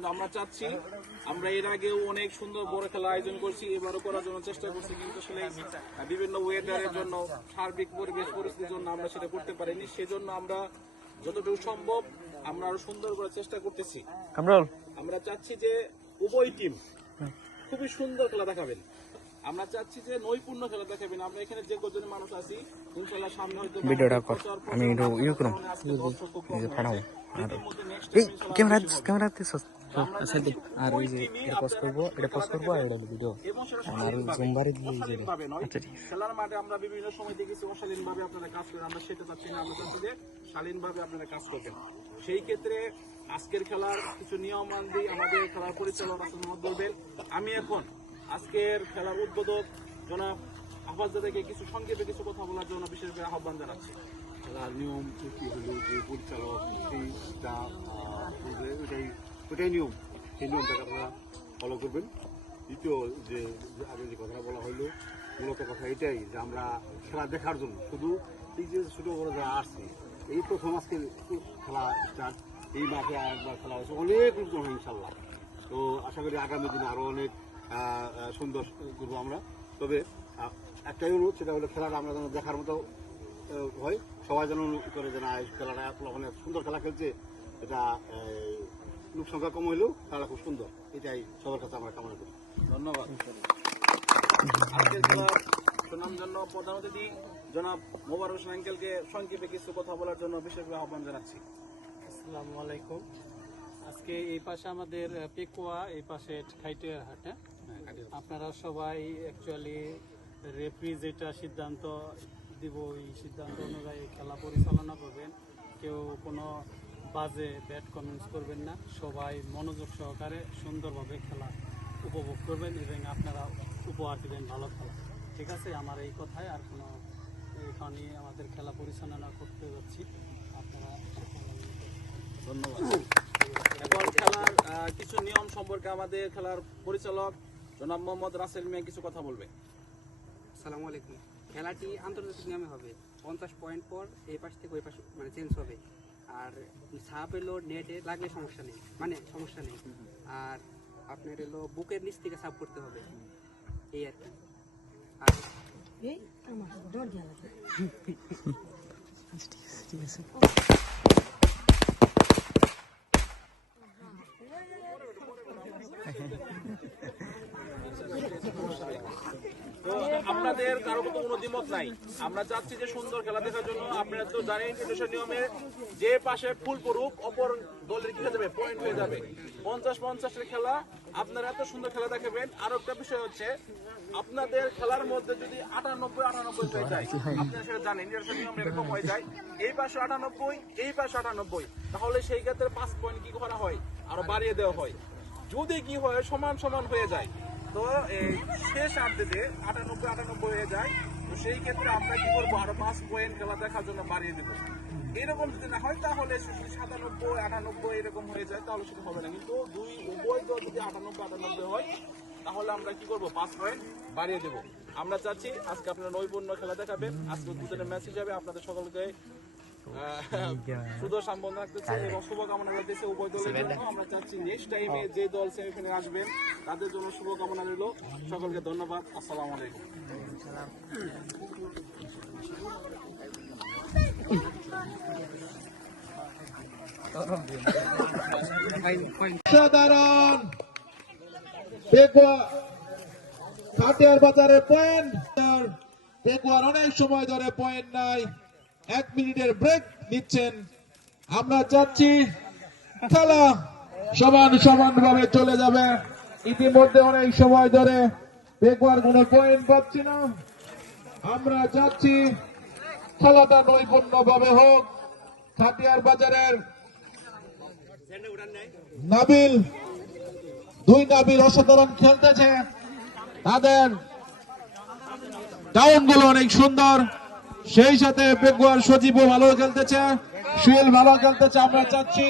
কিন্তু আমরা চাচ্ছি, আমরা এর আগেও অনেক সুন্দর বড় খেলা আয়োজন করছি, এবারও করার জন্য চেষ্টা করছি, কিন্তু আসলে বিভিন্ন ওয়েদারের জন্য, সার্বিক পরিবেশ পরিস্থিতির জন্য আমরা সেটা করতে পারিনি। সেজন্য আমরা যতটুকু সম্ভব আমরা আরো সুন্দর করে চেষ্টা করতেছি। আমরা চাচ্ছি যে উভয় টিম খুবই সুন্দর খেলা দেখাবেন। আমরা চাচ্ছি যে নৈপুণ্য খেলা দেখাবেন। আমরা এখানে যে কজন মানুষ আছি ইনশাআল্লাহ সামনে হয়তো ভিডিওটা কর, আমি একটু ইয়ে করব, এই যে ফাড়াও আর ক্যামেরা দিছস আচ্ছা দেখ। আর ওই যে এটা পোস্ট করব আর এটা ভিডিও আর জুমবারে দিয়ে যাবে। আচ্ছা ঠিক আছে। খেলার মাঠে আমরা বিভিন্ন সময় দেখেছি অশালীনভাবে আপনারা কাজ করেন, আমরা সেটা চাচ্ছি না। আমরা চাচ্ছি যে শালীনভাবে আপনারা কাজ করবেন। সেই ক্ষেত্রে আজকের খেলার কিছু নিয়মাবলী আমাদের খেলার পরিচালক আছেন বলবেন। আমি এখন আজকের খেলার উদ্বোধক জনাব আফাজদাকে কিছু সংক্ষেপে কিছু কথা বলার জন্য বিশেষ করে আহ্বান জানাচ্ছি। খেলার নিয়ম কি হলো, যে পরিচালক ওইটাই নিয়ম, সেই নিয়মটাকে আপনারা ফলো করবেন। দ্বিতীয় যে আগে যে কথাটা বলা হলো, মূলত কথা এটাই যে আমরা খেলা দেখার জন্য শুধু এই যে ছোটো বড় যারা আসছে, এই প্রথম আজকে খেলা স্টার্ট, এই মাঠে একবার খেলা হয়েছে, অনেক লোকজন হয় ইনশাল্লাহ। তো আশা করি আগামী দিনে আরও অনেক সুন্দর করবো আমরা। তবে একটাই অনুরোধ, সেটা হলো খেলাটা আমরা যেন দেখার মতো হয়, সবাই যেন করে যে না খেলাটা অনেক সুন্দর খেলা খেলছে, এটা লোক সংখ্যা কম হইলেও খেলা খুব সুন্দর, এটাই সবার কাছে আমরা কামনা করি। ধন্যবাদ। আজকের খেলার সুনাম জন্য প্রধান অতিথি জনাব মোবারক হোসেন আঙ্কেলকে সংক্ষেপে কিছু কথা বলার জন্য বিশেষভাবে আহ্বান জানাচ্ছি। আসসালামু আলাইকুম। আজকে এই পাশে আমাদের পেকুয়া, এই পাশে খাইটিয়ার হাট। আপনারা সবাই অ্যাকচুয়ালি রেফারি যেটা সিদ্ধান্ত দিব, এই সিদ্ধান্ত অনুযায়ী খেলা পরিচালনা করবেন। কেউ কোনো বাজে ব্যাড কমেন্টস করবেন না, সবাই মনোযোগ সহকারে সুন্দরভাবে খেলা উপভোগ করবেন এবং আপনারা উপহার দেবেন ভালো খেলা। ঠিক আছে, আমার এই কথায় আর কোনো, এখানে আমাদের খেলা পরিচালনা করতে যাচ্ছি। আপনারা ধন্যবাদ। এখন খেলার কিছু নিয়ম সম্পর্কে আমাদের খেলার পরিচালক জনাব মোহাম্মদ রাসেল মিয়া কিছু কথা বলবে। আসসালামু আলাইকুম। খেলাটি আন্তর্জাতিক নিয়মে হবে। 50 পয়েন্ট পর এই পাশ থেকে ওই পাশ মানে চেঞ্জ হবে। আর সাপ এলো নেটে লাগলে সমস্যা নেই, আর আপনার এলো বুকের নিচ থেকে সাপ করতে হবে, এই আর কি। আর ঠিক আছে। তো আপনাদের কারো মতো কোনো দ্বিমত নাই। আমরা চাচ্ছি যে সুন্দর খেলা দেখার জন্য, আপনারা তো জানেন ইন্টারন্যাশনাল নিয়মে যে পাশে ফুল পড়ুক অপর দলের কি হয়ে যাবে, পয়েন্ট হয়ে যাবে। 50-50 খেলা, আপনারা এত সুন্দর খেলা দেখাবেন। আরো একটা বিষয় হচ্ছে, আপনাদের খেলার মধ্যে যদি 98-98 হয়ে যায়, আপনারা সেটা জানেন ইন্টারন্যাশনাল নিয়ম এরকম হয়ে যায়, এই পাশে 98, এই পাশে 98, তাহলে সেই ক্ষেত্রে 5 পয়েন্ট কি করা হয়, আরো বাড়িয়ে দেওয়া হয়। যদি কি হয় সমান সমান হয়ে যায়, তো এই শেষ আর্ধেতে 98-98 হয়ে যায়, তো সেই ক্ষেত্রে আমরা কি করবো, আরো 5 পয়েন্ট খেলা দেখার জন্য বাড়িয়ে দেবো। এরকম যদি না হয় তাহলে 97-98 এরকম হয়ে যায়, তাহলে সেটা হবে না। কিন্তু উভয় দল যদি 98-98 হয়, তাহলে আমরা কি করবো, 5 পয়েন্ট বাড়িয়ে দেবো। আমরা চাচ্ছি আজকে আপনারা নৈপুণ্য খেলা দেখাবেন। আজকে উদ্বোধনের ম্যাচ হিসাবে আপনাদের সকলকে সুদূর সম্বন্ধ রাখতেছে এবং শুভকামনা রাখতেছে উভয় দলের জন্য। আমরা চাচ্ছি নেক্সট টাইমে যে দল সেমিফাইনালে আসবেন তাদের জন্য শুভকামনা রইল। সকলকে ধন্যবাদ। আসসালামু আলাইকুম। সাধারণ খাটিয়ার বাজারে পয়েন্ট, পেকুয়ার অনেক সময় ধরে পয়েন্ট নাই, 1 মিনিটের ব্রেক নিচ্ছেন। আমরা চাচ্ছি খেলা সমান ভাবে চলে যাবে। ইতিমধ্যে অনেক সময় ধরে পেকুয়ার কোনো পয়েন্ট পাচ্ছি না। আমরা চাচ্ছি খেলাটা নৈপুণ্য ভাবে হোক। খাটিয়ার বাজারের নাবিল, 2 নাবিল অসাধারণ খেলতেছে, তাদের ডাউন গুলো অনেক সুন্দর। সেই সাথে পেকুয়ার সজীবও ভালো খেলতেছে, সুয়েল ভালো খেলতেছে। আমরা চাচ্ছি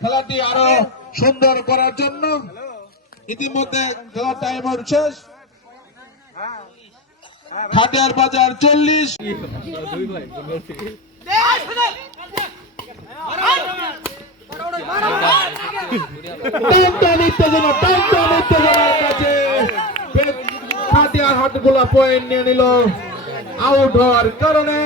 খেলাটি আরো সুন্দর করার জন্য। ইতিমধ্যে খেলার টাইম শেষ। খাটিয়ার বাজার 40। উত্তেজনার কাছে খাটিয়ার হাটগুলা পয়েন্ট নিয়ে নিল আউট হওয়ার কারণে।